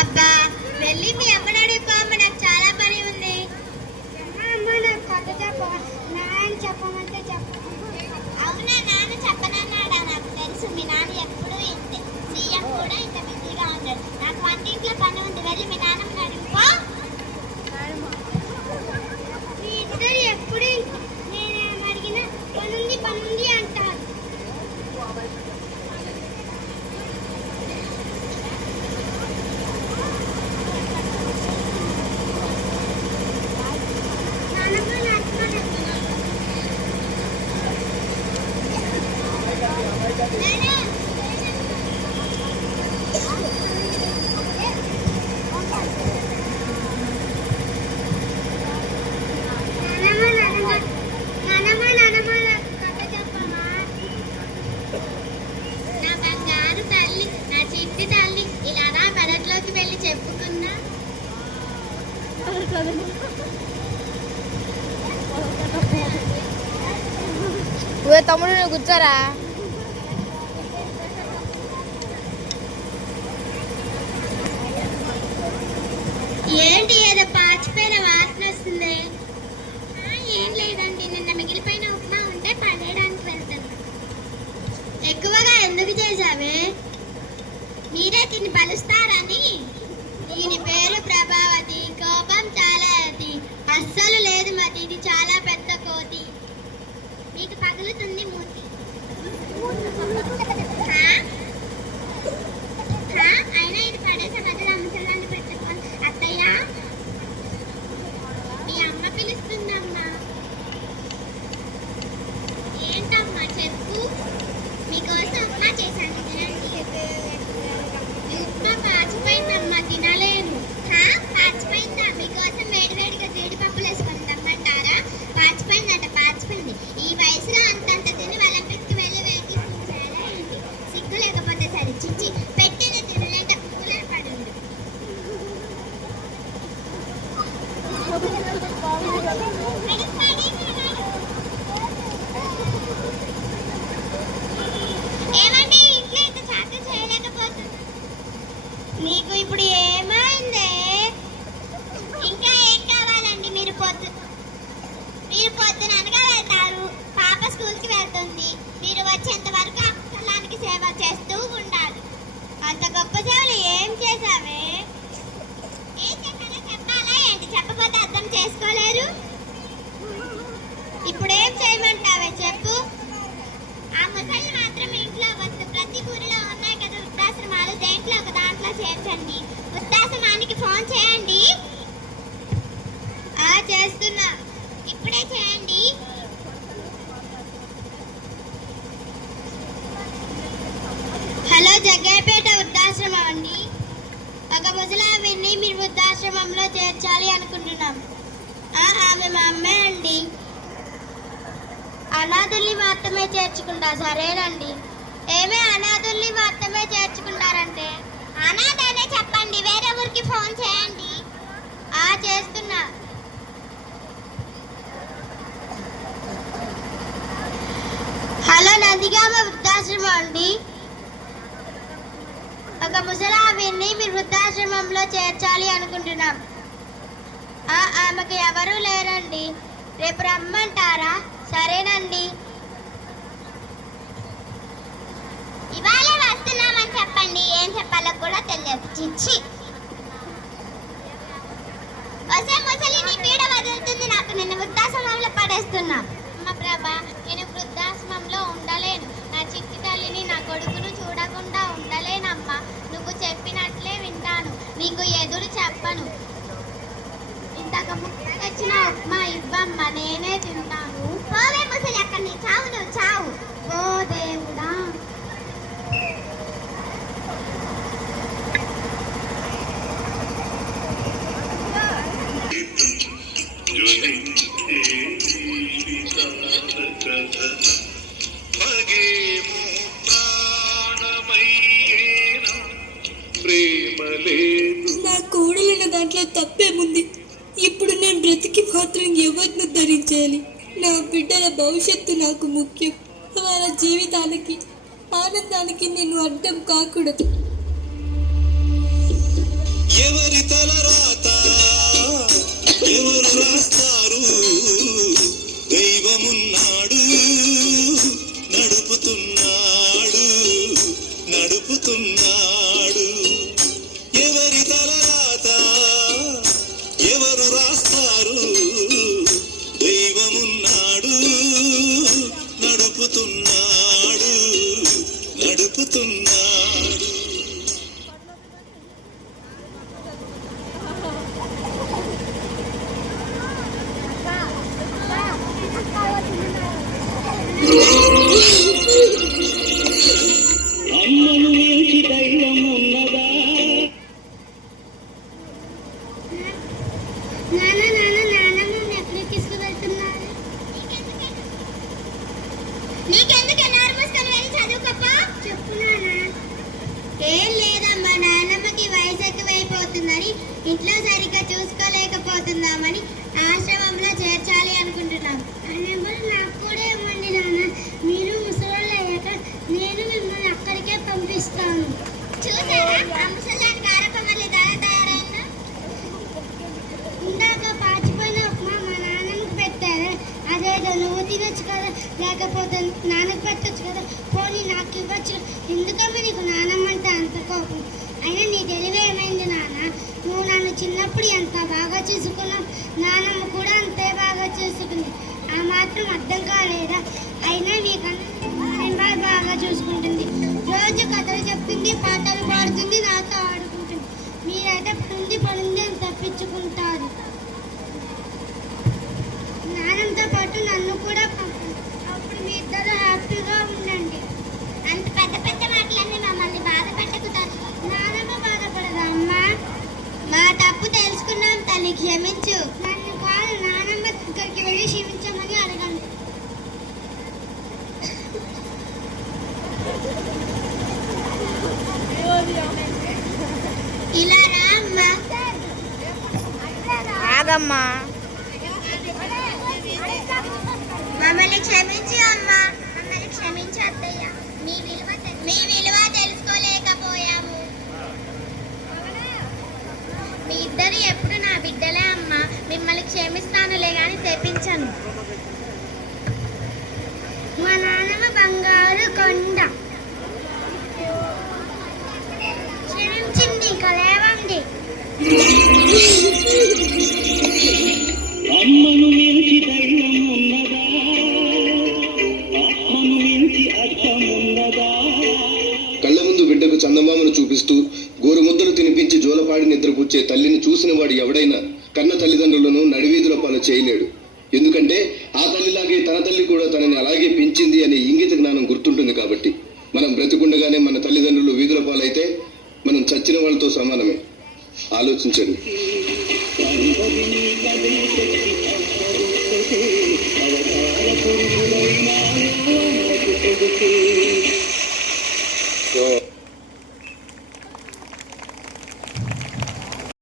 అబ్బా వెళ్ళి మీ అమ్మని అడిగిపో అమ్మ, నాకు చాలా పని ఉంది. అవునా, నాన్న చెప్పనన్నాడా? నాకు తెలుసు, మీ నాన్న ఎప్పుడూ ఇంతే. సీఎం కూడా ఇంత బిజీగా ఉంటాడు. నాకు వంటింట్లో పని ఉంది, వెళ్ళి మీ నాన్నమ్మని అడిగిపో. మీ ఇద్దరు ఎప్పుడు నేనేం అడిగినా పనుంది పనుంది అంటారు. చెప్పుకున్నా తమ్ముడు నువ్వు కూర్చోరా. ఏంటి ఏదో పాచిపోయిన వాసన వస్తుంది? ఏం లేదండి, నిన్న మిగిలిపోయిన ఉప్మా ఉంటే పడేయడానికి వెళ్తాను. ఎక్కువగా ఎందుకు చేసావే? మీరే తిని బలుస్తారని. దీని పేరు ప్రభావతి. కోపం చాలా అతి, అస్సలు లేదు మతి. ఇది చాలా పెద్ద కోతి, మీకు పగులుతుంది మూతి. అయినా ఇది పడేసే బదులు అమ్మసలాన్ని పెట్టుకోండి. అత్తయ్య, మీ అమ్మ పిలుస్తుందమ్మా. ఏంటమ్మా చెప్పు. మీకోసం ఉప్మా చేశాను, తినండి. ఉప్మా పాచిపోయిందమ్మా, తినలేను. పాచిపోయిందా? మీకోసం వేడివేడిగా జీడిపప్పులు వేసుకొని తెమ్మంటారా? పాచిపోయిందంట, పాచిపోయింది. ఈ వయసులో అంతంత తిని ఒలింపిక్కి వెళ్ళి వేగి చేయాలా ఏంటి? సిగ్గు లేకపోతే సరే. చిచ్చి, పెట్టిన తినలేంట పువ్వులే పడింది. ఏమండి, ఇంట్లో ఇంత చాటు చేయలేకపోతున్నా. నీకు ఇప్పుడు ఏమైందే? ఇంకా ఏం కావాలండి? మీరు పొద్దున అనగా వెళ్తారు, పాప స్కూల్కి వెళ్తుంది. మీరు వచ్చేంత వరకు అక్షలానికి సేవ చేస్తూ ఉండాలి. అంత గొప్ప సేవలు ఏం చేశావే? ఏం చేశానో చెప్పాలా ఏంటి? చెప్పకపోతే అర్థం చేసుకోలేరు. ఇప్పుడేం చేయమంటావే చెప్పు. ఆ ముసలి మాత్రం ఇంట్లో వద్దు. ప్రతి ఊరిలో ఉన్నాయి కదా వృద్ధాశ్రమాలు, దేంట్లో ఒక దాంట్లో చేర్చండి. వృద్ధాశ్రమానికి ఫోన్ చేయండి. చేస్తున్నా, ఇప్పుడే చేయండి. హలో, జగ్గయ్యపేట వృద్ధాశ్రమం అండి. ఒక ముసలావిని మీరు వృద్ధాశ్రమంలో చేర్చాలి అనుకుంటున్నాం. ఆమె మా అమ్మే అండి. అనాథుల్ని మాత్రమే చేర్చుకుంటా. సరేనండి. ఏమే అనాథుల్ని మాత్రమే చేర్చుకుంటారంటే? అనాథనే చెప్పండి, వేరే ఊరికి ఫోన్ చేయండి. చేస్తున్నా. హలో, నందిగామ వృద్ధాశ్రమం అండి. ఒక ముసలావిని మీరు వృద్ధాశ్రమంలో చేర్చాలి అనుకుంటున్నాం. ఆమెకు ఎవరూ లేరండి. రేపు రమ్మంటారా? సరేనండి. ఇవాళే వస్తున్నామని చెప్పండి. ఏం చెప్పాలో కూడా తెలియదు. చిచ్చి, వసే ముసలి, నీ పీడ వదులుతుంది నాకు. నిన్ను వృద్ధాశ్రమంలో పడేస్తున్నా. అమ్మ ప్రభా, నేను వృద్ధాశ్రమంలో ఉండలేను. నా చిట్టి తల్లిని, నా కొడుకును చూడకుండా ఉండలేనమ్మా. నువ్వు చెప్పినట్లే వింటాను, నీకు ఎదురు చెప్పను. ఇంతకు ముందు తెచ్చిన ఉప్మా ఇవ్వమ్మా, నేనే తింటాను. పోవే ముసలి, అక్కడ నీ చావు నువ్వు చావు. ఓ దేవుడా. నా కోడలున్న దాంట్లో తప్పేముంది? ఇప్పుడు నేను బ్రతికి మాత్రం ఎవరిని ధరించాలి? నా బిడ్డల భవిష్యత్తు నాకు ముఖ్యం. వాళ్ళ జీవితాలకి ఆనందానికి నేను అడ్డం కాకూడదు. ఎవరి తల రాత ఎవరు రాస్తారు, దైవమున్నాడు నడుపుతున్నాడు నడుపుతున్నాడు. ఎవరి తల రాత ఎవరు రాస్తారు, దైవమున్నాడు నడుపుతున్నాడు నడుపుతున్నాడు. అమ్మను మించి దైవం ఉన్నదా? నీకెందుకు ఎన్నారు మూసుకొని వెళ్ళి చదువుకోపా. చెప్పు నాన్న. ఏం లేదమ్మా, నాన్నమ్మకి వయసు ఎక్కువైపోతుందని ఇంట్లో సరిగ్గా చూసుకోలేకపోతున్నామని ఆశ్రమంలో చేర్చాలి అనుకుంటున్నాం. నాకు కూడా ఇవ్వండి నాన్న. మీరు ముసలోళ్ళు అయ్యాక నేను మిమ్మల్ని అక్కడికే పంపిస్తాను. చూసారా ఆ ముసలానికి ఆరోగ్యం మళ్ళీ తయారైందా? ఇందాక పాచిపోయిన ఉప్మా మా నాన్నమ్మకి పెట్టారు. అదేదో నువ్వు తినొచ్చు కదా, లేకపోతే నాన్నకు పెట్టచ్చు కదా, పోనీ నాకు ఇవ్వచ్చు. ఎందుకమ్మా నీకు నాన్నమ్మ అంటే అంత కోపం? అయినా నీ తెలివి ఏమైంది నాన్న? నువ్వు నన్ను చిన్నప్పుడు ఎంత బాగా చూసుకున్నావు, నాన్నమ్మ కూడా అంతే బాగా చూసుకుంది. ఆ మాత్రం అర్థం కాలేదా? అయినా నీకన్నా బాగా చూసుకుంటుంది. రోజు కథలు చెప్తుంది, పాటలు పాడుతుంది, నాతో ఆడుకుంటుంది. మీరైతే పనుంది అని తప్పించుకుంటారు. నాన్నతో పాటు నన్ను కూడా పంపండి, అప్పుడు మీ ఇద్దరు హ్యాపీగా ఉండండి. అంత పెద్ద పెద్ద మాటలన్నీ మమ్మల్ని బాధ పెట్టకుతారు. నాన్నమ్మ బాధపడదా అమ్మా? మా తప్పు తెలుసుకున్నాం తల్లి, క్షమించు. నన్ను కాదు, నాన్నమ్మ దగ్గరికి వెళ్ళి క్షమించమని అడగండి. ఇలా రా అమ్మా. ఆగమ్మా. మమ్మల్ని క్షమించు అమ్మా. మమ్మల్ని క్షమించు అత్తయ్య. మీ విలువ తెలుసుకోలేకపోయాము. మీ ఇద్దరు ఎప్పుడు నా బిడ్డలే అమ్మా. మిమ్మల్ని క్షమిస్తానులే గాని తెప్పించను. మా నాన్నమ్మ బంగారు కొండ. క్షమించింది కలేవండి. అమ్మను మించి దైవం ఉన్నదా? ఆత్మను మించి అర్థం ఉన్నదా? కళ్ళ ముందు బిడ్డకు చందమామను చూపిస్తూ గోరుముద్దలు తినిపించి జోలపాడి నిద్రపుచ్చే తల్లిని చూసిన వాడు ఎవడైనా కన్న తల్లిదండ్రులను నడివీధుల పాలు చేయలేడు. ఎందుకంటే ఆ తల్లిలాగే తన తల్లి కూడా తనని అలాగే పెంచింది అనే ఇంగిత జ్ఞానం గుర్తుంటుంది. కాబట్టి మనం బ్రతికుండగానే మన తల్లిదండ్రులు వీధుల పాలైతే మనం చచ్చిన వాళ్ళతో సమానమే. ఆలోచించండి. అవతార పురుషులై